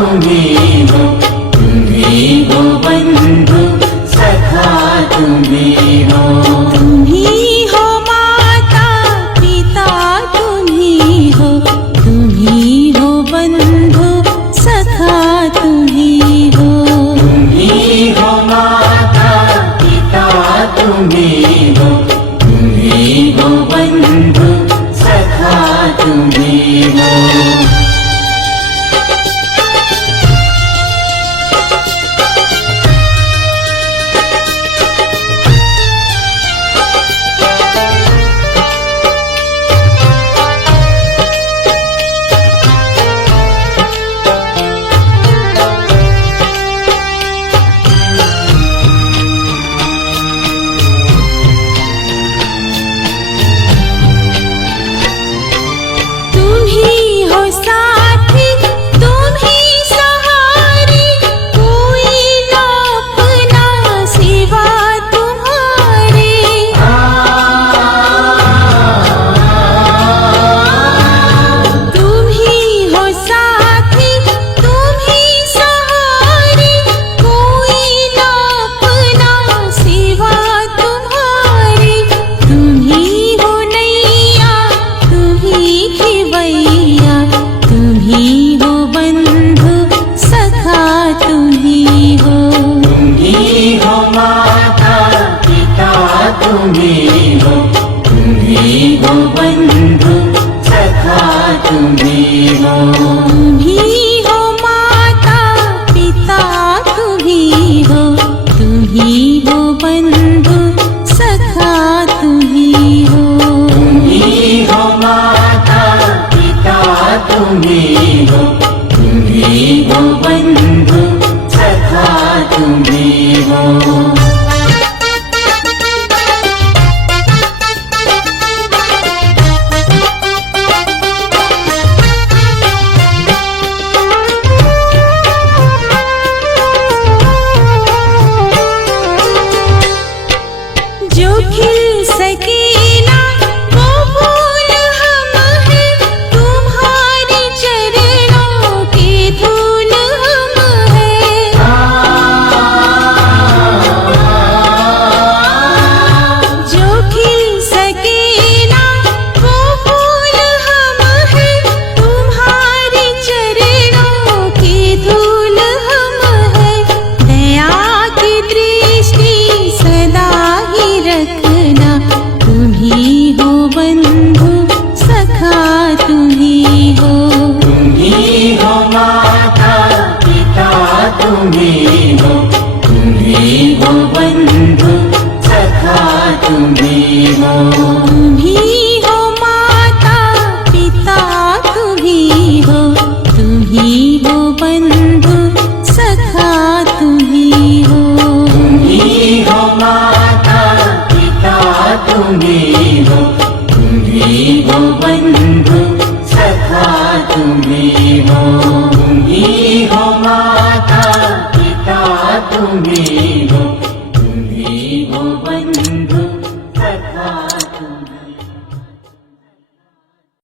तुम्ही हो बंधु सखा तुम्ही हो। तुम्ही हो माता पिता तुम्ही हो बंधु सखा तुम्ही हो। तुम्ही हो माता पिता तुम्ही हो बंधु सखा तुम्ही हो। तुम्ही हो बंधु सखा तुम्ही हो। तुम्ही हो माता पिता तुम्ही हो बंधु सखा तुम्ही हो। तुम्ही हो माता पिता तुम्ही हो बंधु सखा तुम्ही हो। जो खिल सके ना वो फूल हम हैं, तुम्हारे चरणों के धूल हम हैं। जो खिल सके ना वो फूल हम हैं, तुम्हारे चरणों के धूल हम हैं। दया की दृष्टि सदा रखना, तुम्ही हो बंधु सखा तुम्ही हो। तुम्ही हो माता पिता तुम्ही हो बंधु सखा तुम्ही हो। तुम्ही हो माता पिता तुम्ही हो बंधु सखा तुम्ही हो। तुम्ही हो माता पिता तुम्ही हो बंधु सखा तुम्ही हो। तुम्ही हो माता पिता तुम्ही हो बंधु